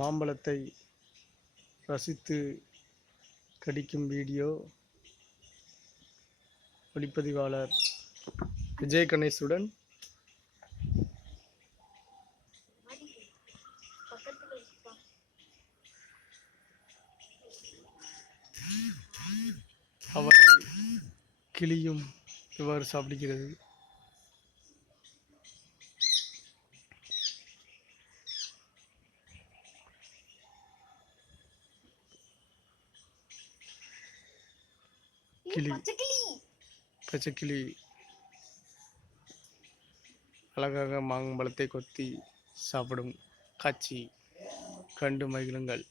மாம்பழத்தை ரசித்து கடிக்கும் வீடியோ ஒளிப்பதிவாளர் விஜய் கணேசுடன் அவரை கிளியும் இவ்வாறு சாப்பிடுகிறது. பச்சைக்கிளி அழகாக மாம்பழத்தை கொத்தி சாப்பிடும் காட்சி கண்டு மகிழுங்கள்.